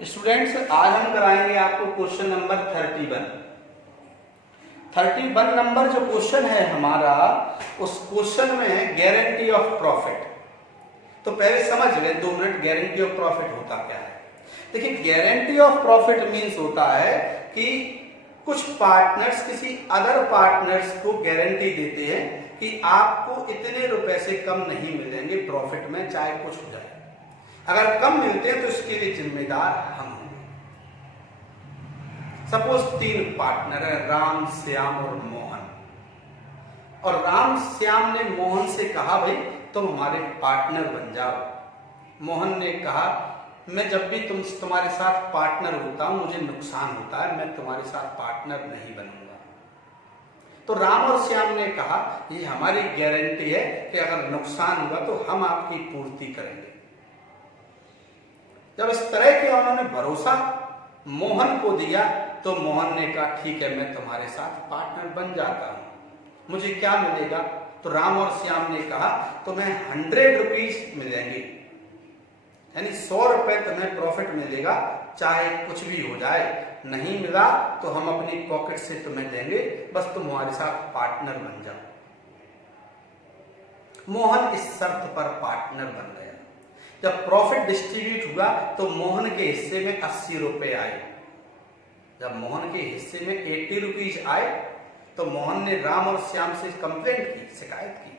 Students, आज हम कराएंगे आपको क्वेश्चन नंबर 31 नंबर जो क्वेश्चन है हमारा, उस क्वेश्चन में गारंटी ऑफ प्रॉफिट। तो पहले समझ लें 2 मिनट, गारंटी ऑफ प्रॉफिट होता क्या है। देखिए, गारंटी ऑफ प्रॉफिट मीन्स होता है कि कुछ पार्टनर्स किसी अदर पार्टनर्स को गारंटी देते हैं कि आपको इतने रुपए से कम नहीं मिलेंगे प्रॉफिट में, चाहे कुछ हो जाए। अगर कम मिलते हैं तो इसके लिए जिम्मेदार हम होंगे। सपोज 3 पार्टनर है, राम, श्याम और मोहन। और राम श्याम ने मोहन से कहा, भाई तुम हमारे पार्टनर बन जाओ। मोहन ने कहा, मैं जब भी तुम्हारे साथ पार्टनर होता हूं मुझे नुकसान होता है, मैं तुम्हारे साथ पार्टनर नहीं बनूंगा। तो राम और श्याम ने कहा, ये हमारी गारंटी है कि अगर नुकसान हुआ तो हम आपकी पूर्ति करेंगे। जब इस तरह के उन्होंने भरोसा मोहन को दिया तो मोहन ने कहा, ठीक है मैं तुम्हारे साथ पार्टनर बन जाता हूं, मुझे क्या मिलेगा। तो राम और श्याम ने कहा, तुम्हें 100 रुपीज मिलेंगे, यानी 100 रुपए तुम्हें प्रॉफिट मिलेगा, चाहे कुछ भी हो जाए। नहीं मिला तो हम अपनी पॉकेट से तुम्हें देंगे, बस तुम हमारे साथ पार्टनर बन जाओ। मोहन इस शर्त पर पार्टनर बन गया। जब प्रॉफिट डिस्ट्रीब्यूट हुआ तो मोहन के हिस्से में 80 रुपए आए। जब मोहन के हिस्से में 80 रुपीज आए तो मोहन ने राम और श्याम से कंप्लेंट की, शिकायत की।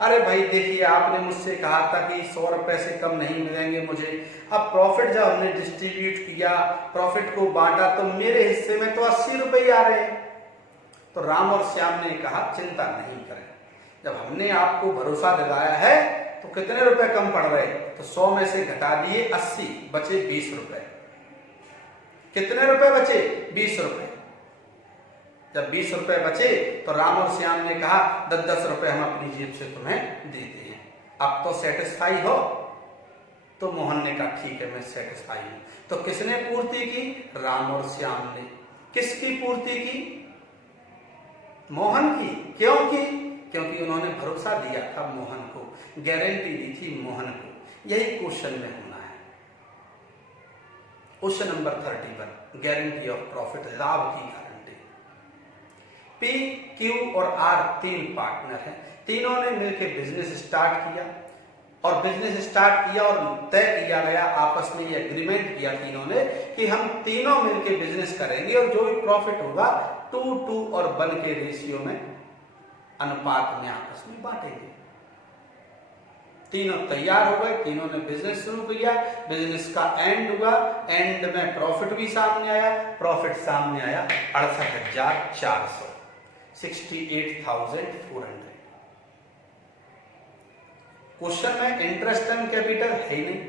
अरे भाई देखिए, आपने मुझसे कहा था कि 100 रुपए से कम नहीं मिलेंगे मुझे। अब प्रॉफिट जब हमने डिस्ट्रीब्यूट किया, प्रॉफिट को बांटा, तो मेरे हिस्से में तो 80 रुपए आ रहे हैं। तो राम और श्याम ने कहा, चिंता नहीं करें, जब हमने आपको भरोसा दिलाया है तो कितने रुपए कम पड़ रहे। तो 100 में से घटा दिए 80, बचे 20 रुपए। कितने रुपए बचे? 20 रुपए। जब 20 रुपए बचे तो राम और श्याम ने कहा, 10-10 रुपए हम अपनी जेब से तुम्हें देते हैं, अब तो सेटिस्फाई हो। तो मोहन ने कहा, ठीक है मैं सेटिस्फाई हूं। तो किसने पूर्ति की? राम और श्याम ने। किसकी पूर्ति की? मोहन की। क्यों की? क्योंकि उन्होंने भरोसा दिया था मोहन को, गारंटी दी थी मोहन को। यही क्वेश्चन में होना है। Question number 31, guarantee of profit, लाभ की गारंटी। पी, क्यू और आर 3 पार्टनर हैं। तीनों ने मिलकर बिजनेस स्टार्ट किया और बिजनेस स्टार्ट किया और तय किया गया, आपस में ये एग्रीमेंट किया तीनों ने कि हम तीनों मिलकर बिजनेस करेंगे और जो भी प्रॉफिट होगा 2 और 1 के रेशियो में, अनुपात में आपस में बांटेंगे। तीनों तैयार हो गए, तीनों ने बिजनेस शुरू किया, बिजनेस का एंड हुआ, एंड में प्रॉफिट भी सामने आया। प्रॉफिट सामने आया 68,400, 68,400। क्वेश्चन में इंटरेस्ट एंड कैपिटल है नहीं,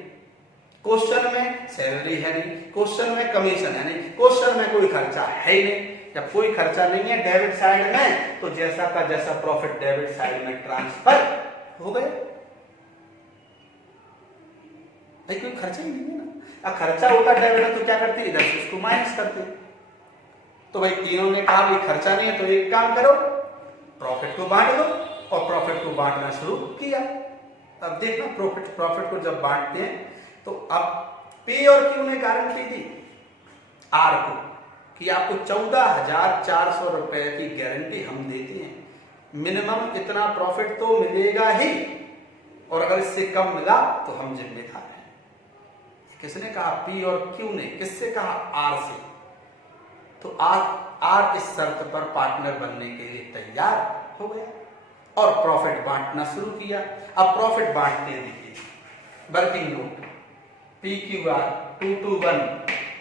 क्वेश्चन में सैलरी है नहीं, क्वेश्चन में कमीशन है नहीं, क्वेश्चन में कोई खर्चा है ही नहीं। जब कोई खर्चा नहीं है डेबिट साइड में, तो जैसा का जैसा प्रॉफिट डेबिट साइड में ट्रांसफर हो गए। भाई कोई खर्चा ही नहीं है ना। अब खर्चा होता डेबिट में तो क्या करते, इधर से उसको माइनस करते। तो भाई तीनों ने कहा, भाई खर्चा नहीं है तो एक काम करो, प्रॉफिट को बांट दो, और प्रॉफिट को बांटना शुरू किया। अब देखना, प्रॉफिट को जब बांटते हैं तो अब पी और क्यू ने गारंटी दी आर को कि आपको 14,400 रुपए की गारंटी हम देते हैं, मिनिमम इतना प्रॉफिट तो मिलेगा ही, और अगर इससे कम मिला तो हम जिम्मेदार हैं। किसने कहा? पी और क्यू ने। किससे कहा? आर से। तो आर इस शर्त पर पार्टनर बनने के लिए तैयार हो गया और प्रॉफिट बांटना शुरू किया। अब प्रॉफिट बांटते देखिए, working note P Q R 2-1,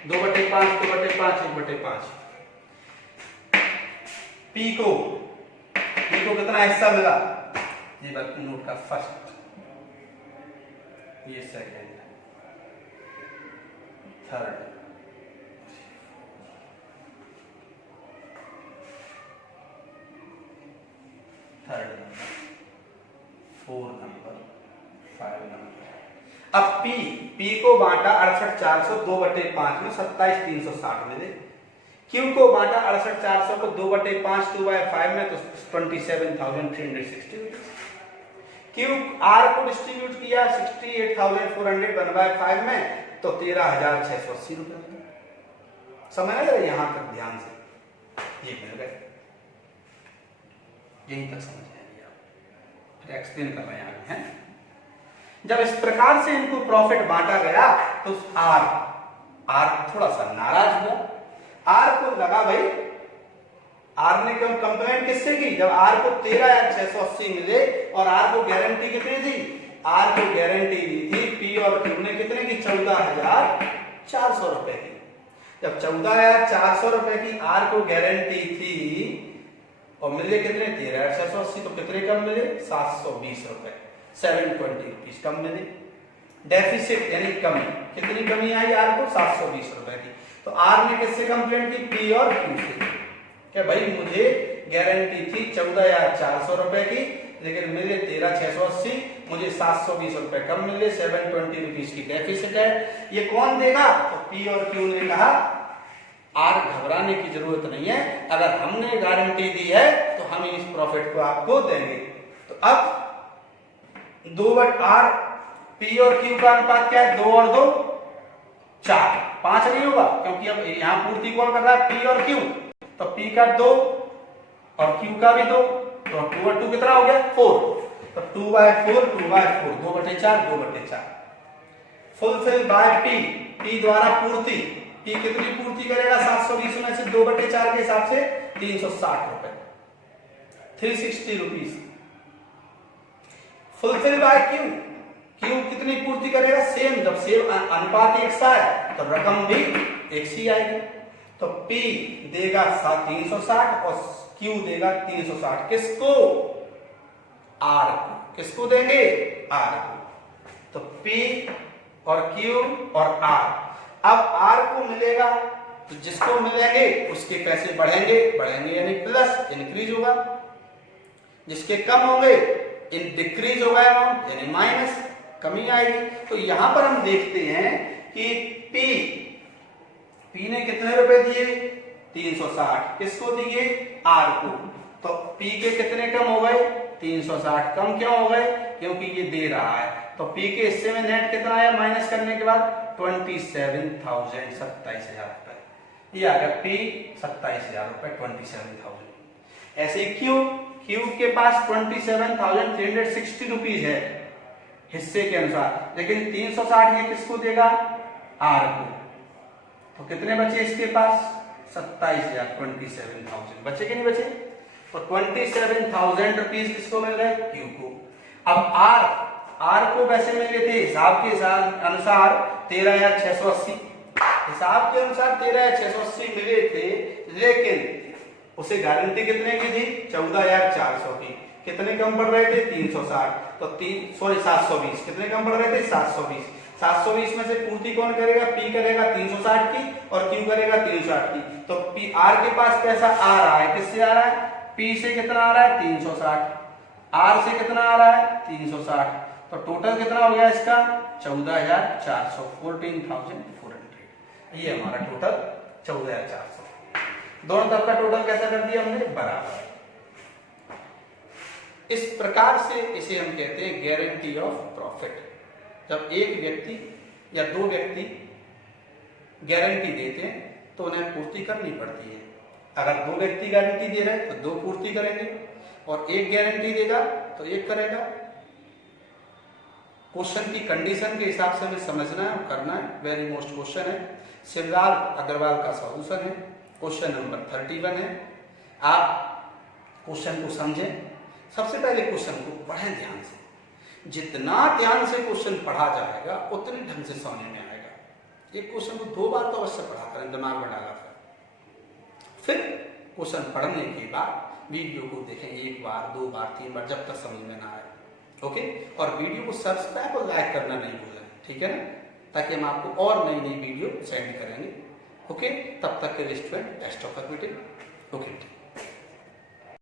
2/5, 2/5, 1/5। P को कितना हिस्सा मिला? ये वर्किंग नोट का फर्स्ट, ये second, third, number, 4 number, 5 number. अब पी को बांटा 68,400 2/5 में, 27,360 मिले। क्यू को बांटा 68,400 को 2/5 2/5 में, तो 27,360। क्यू आर को डिस्ट्रीब्यूट किया 68,400 1/5 में, तो 13,680 रुपए मिले। समझ आ रहा है यहां तक ध्यान से, ये मिल गए, यहीं तक समझ आएगी आप, फिर एक्सप्लेन कर रहे हैं आगे हैं। जब इस प्रकार से इनको प्रॉफिट बांटा गया तो आर थोड़ा सा नाराज हुआ। आर को लगा भाई, आर ने कंप्लेंट किससे की, जब आर को 13,680 मिले और आर को गारंटी कितनी थी, आर को गारंटी दी थी पी और क्यू ने कितने की, 14,400 रुपए की। जब 14,400 रुपए की आर को गारंटी थी और मिले कितने, 13,680, तो कितने कम मिले, 720 रुपए, 720 रुपीज कम मिले। डेफिसिट यानी कमी, कितनी कमी आई आर को, 720 रुपए की। तो आर ने किससे कंप्लेंट की, पी और क्यू से, क्या भाई मुझे गारंटी थी 14,400 रुपए की, लेकिन मिले 13,680, मुझे 720 रुपए कम मिले, 720 रुपीज की डेफिसिट है, ये कौन देगा। तो पी और क्यू ने कहा आर घबराने की जरूरत नहीं है, अगर हमने गारंटी दी है तो हम इस प्रॉफिट को आपको देंगे। तो अब 2/r, पी और क्यू का अनुपात क्या है, 2 और 2 4, 5 नहीं होगा, क्योंकि अब यहां पूर्ति कौन कर रहा है, पी और क्यू, तो पी का 2 और क्यू का भी 2, तो 2 और 2 कितना हो गया, 4, तो 2/4, 2/4, 2/4, 2/4। फुलफिल बाय पी, पी द्वारा पूर्ति, पी कितनी पूर्ति करेगा, 720 में से 2/4 के हिसाब से 360 रुपए, 360 rupees. Fulfil bye Q, Q कितनी पूर्ति करेगा, सेम, जब सेम अनुपात एक सा है तो रकम भी एक सी आएगी। तो P देगा 360 और Q देगा 360, किसको, R को, किसको देंगे, R को। तो P और Q और R, अब R को मिलेगा तो जिसको मिलेंगे उसके पैसे बढ़ेंगे, यानी प्लस, इंक्रीज होगा, जिसके कम होंगे इन डिक्रीज होगा अमाउंट, यानी माइनस, कमी आएगी। तो यहां पर हम देखते हैं कि P ने कितने रुपए दिए, 360, किसको दिए, R को। तो P के कितने कम हो गए, 360, कम क्यों हो गए, क्योंकि ये दे रहा है। तो P के हिस्से में नेट कितना आया माइनस करने के बाद, 27,000, 27,000 रुपए, ये आ गया P 27,000 रुपए, 27,000। ऐसे Q के पास 27,360 रुपीज है हिस्से के अनुसार, लेकिन 360 ये किसको देगा, R को। तो कितने बचे इसके पास, 27,000, 27,000 बचे कि नहीं बचे। तो 27,000 रुपीज किसको मिल रहे, Q को। अब R को वैसे मिले थे हिसाब के अनुसार 13,680, हिसाब के अनुसार 13,680 मिले थे, लेकिन उसे गारंटी कितने की थी, 14,400 की। कितने कम पड़ रहे थे, 360, तो 720, कितने कम पड़ रहे थे, 720। 720 में से पूर्ति कौन करेगा, P करेगा 360 की और Q करेगा 360 की। तो R के पास पैसा आ रहा है, किससे आ रहा है, P से कितना आ रहा है, 360, R से कितना आ रहा है, 360, तो टोटल कितना हो गया इसका, 14,400, 14,400, ये हमारा टोटल 14,400। दोनों तरफ का टोटल कैसा कर दिया हमने, बराबर। इस प्रकार से इसे हम कहते हैं गारंटी ऑफ प्रॉफिट। जब एक व्यक्ति या दो व्यक्ति गारंटी देते हैं तो उन्हें पूर्ति करनी पड़ती है। अगर दो व्यक्ति गारंटी दे रहे हैं तो दो पूर्ति करेंगे, और एक गारंटी देगा तो एक करेगा। क्वेश्चन की कंडीशन के हिसाब से हमें समझना है और करना है। वेरी मोस्ट क्वेश्चन है, शिवलाल अग्रवाल का सॉल्यूशन है, क्वेश्चन नंबर 31 है। आप क्वेश्चन को समझें, सबसे पहले क्वेश्चन को पढ़ें ध्यान से। जितना ध्यान से क्वेश्चन पढ़ा जाएगा उतने ढंग से समझ में आएगा। एक क्वेश्चन को 2 बार तो अवश्य पढ़ा करें, दिमाग में डाला करें। फिर क्वेश्चन पढ़ने के बाद वीडियो को देखें 1 बार, 2 बार, 3 बार, जब तक समझ में ना आए। ओके, और वीडियो को सब्सक्राइब और लाइक करना नहीं भूलें, ठीक है ना, ताकि हम आपको और नई नई वीडियो सेंड करेंगे। ओके, तब तक के लिए student best of luck. Okay.